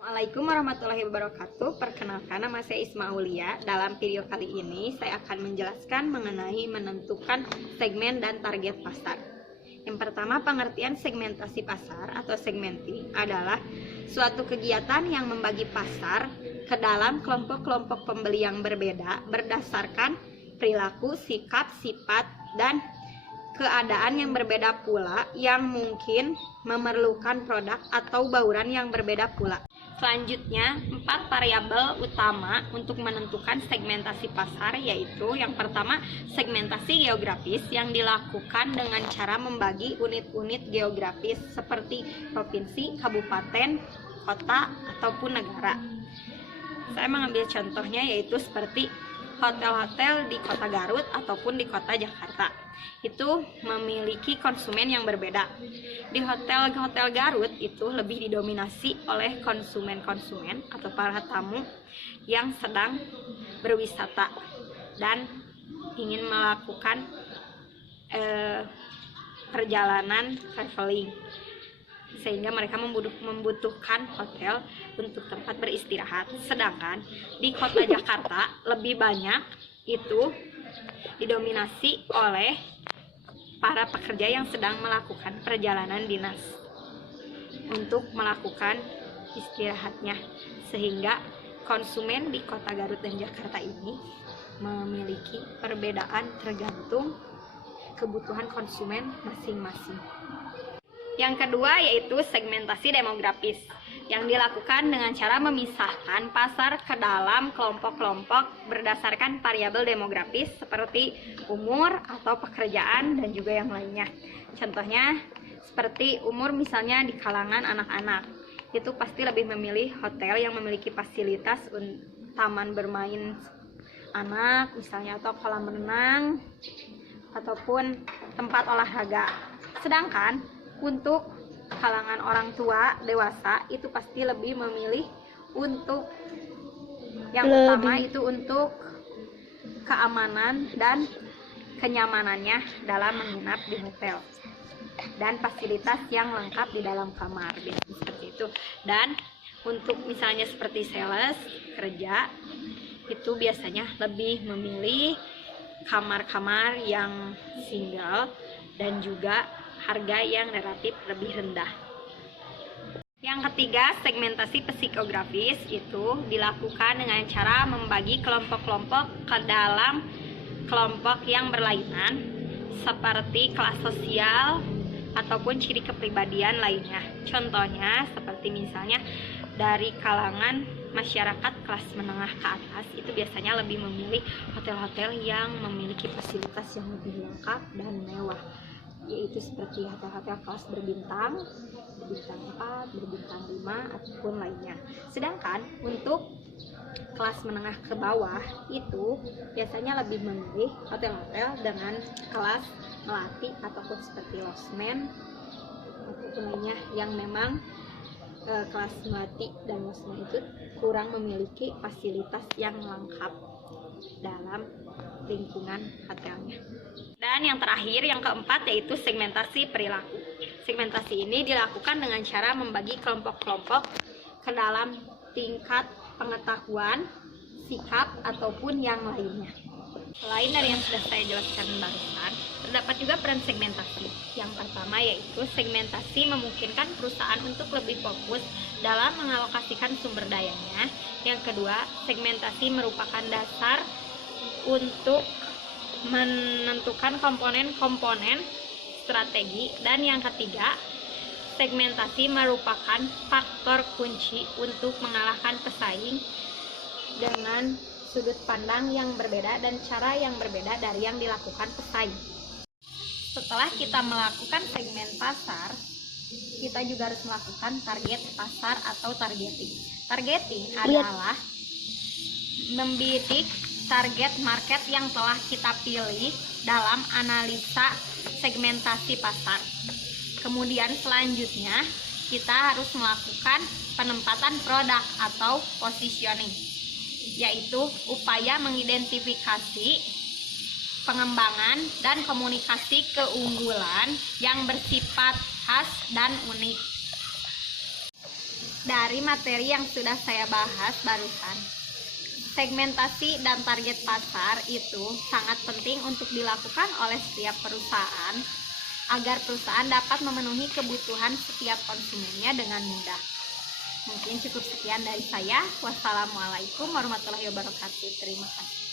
Assalamualaikum warahmatullahi wabarakatuh. Perkenalkan, nama saya Isma Aulia. Dalam video kali ini saya akan menjelaskan mengenai menentukan segmen dan target pasar. Yang pertama, pengertian segmentasi pasar atau segmenting adalah suatu kegiatan yang membagi pasar ke dalam kelompok-kelompok pembeli yang berbeda berdasarkan perilaku, sikap, sifat, dan keadaan yang berbeda pula yang mungkin memerlukan produk atau bauran yang berbeda pula. Selanjutnya, 4 variabel utama untuk menentukan segmentasi pasar, yaitu yang pertama, segmentasi geografis yang dilakukan dengan cara membagi unit-unit geografis seperti provinsi, kabupaten, kota, ataupun negara. Saya mengambil contohnya yaitu seperti hotel-hotel di kota Garut ataupun di kota Jakarta. Itu memiliki konsumen yang berbeda. Di hotel-hotel Garut itu lebih didominasi oleh konsumen-konsumen atau para tamu yang sedang berwisata dan ingin melakukan perjalanan traveling, sehingga mereka membutuhkan hotel untuk tempat beristirahat. Sedangkan di kota Jakarta lebih banyak itu didominasi oleh para pekerja yang sedang melakukan perjalanan dinas untuk melakukan istirahatnya, sehingga konsumen di kota Garut dan Jakarta ini memiliki perbedaan tergantung kebutuhan konsumen masing-masing. Yang kedua yaitu segmentasi demografis yang dilakukan dengan cara memisahkan pasar ke dalam kelompok-kelompok berdasarkan variabel demografis seperti umur atau pekerjaan dan juga yang lainnya. Contohnya seperti umur, misalnya di kalangan anak-anak itu pasti lebih memilih hotel yang memiliki fasilitas taman bermain anak misalnya, atau kolam renang ataupun tempat olahraga. Sedangkan untuk kalangan orang tua dewasa itu pasti lebih memilih untuk yang utama itu untuk keamanan dan kenyamanannya dalam menginap di hotel dan fasilitas yang lengkap di dalam kamar, seperti itu. Dan untuk misalnya seperti sales kerja itu biasanya lebih memilih kamar-kamar yang single dan juga harga yang relatif lebih rendah. Yang ketiga, segmentasi psikografis itu dilakukan dengan cara membagi kelompok-kelompok ke dalam kelompok yang berlainan seperti kelas sosial ataupun ciri kepribadian lainnya. Contohnya seperti misalnya dari kalangan masyarakat kelas menengah ke atas itu biasanya lebih memilih hotel-hotel yang memiliki fasilitas yang lebih lengkap dan mewah, yaitu seperti hotel-hotel kelas berbintang 4, berbintang 5, ataupun lainnya. Sedangkan untuk kelas menengah ke bawah itu biasanya lebih memilih hotel-hotel dengan kelas melati ataupun seperti losmen ataupun lainnya yang memang kelas melati dan losmen itu kurang memiliki fasilitas yang lengkap dalam lingkungan hotelnya. Dan yang terakhir, yang keempat, yaitu segmentasi perilaku. Segmentasi ini dilakukan dengan cara membagi kelompok-kelompok ke dalam tingkat pengetahuan, sikap, ataupun yang lainnya. Selain dari yang sudah saya jelaskan barusan, terdapat juga peran segmentasi. Yang pertama yaitu segmentasi memungkinkan perusahaan untuk lebih fokus dalam mengalokasikan sumber dayanya. Yang kedua, segmentasi merupakan dasar untuk menentukan komponen-komponen strategi. Dan yang ketiga, segmentasi merupakan faktor kunci untuk mengalahkan pesaing dengan sudut pandang yang berbeda dan cara yang berbeda dari yang dilakukan pesaing. Setelah kita melakukan segmen pasar, kita juga harus melakukan target pasar atau targeting. Targeting adalah membidik target market yang telah kita pilih dalam analisa segmentasi pasar. Kemudian selanjutnya kita harus melakukan penempatan produk atau positioning, yaitu upaya mengidentifikasi, pengembangan, dan komunikasi keunggulan yang bersifat khas dan unik. dari materi yang sudah saya bahas barusan, segmentasi dan target pasar itu sangat penting untuk dilakukan oleh setiap perusahaan agar perusahaan dapat memenuhi kebutuhan setiap konsumennya dengan mudah. Mungkin cukup sekian dari saya. Wassalamualaikum warahmatullahi wabarakatuh. Terima kasih.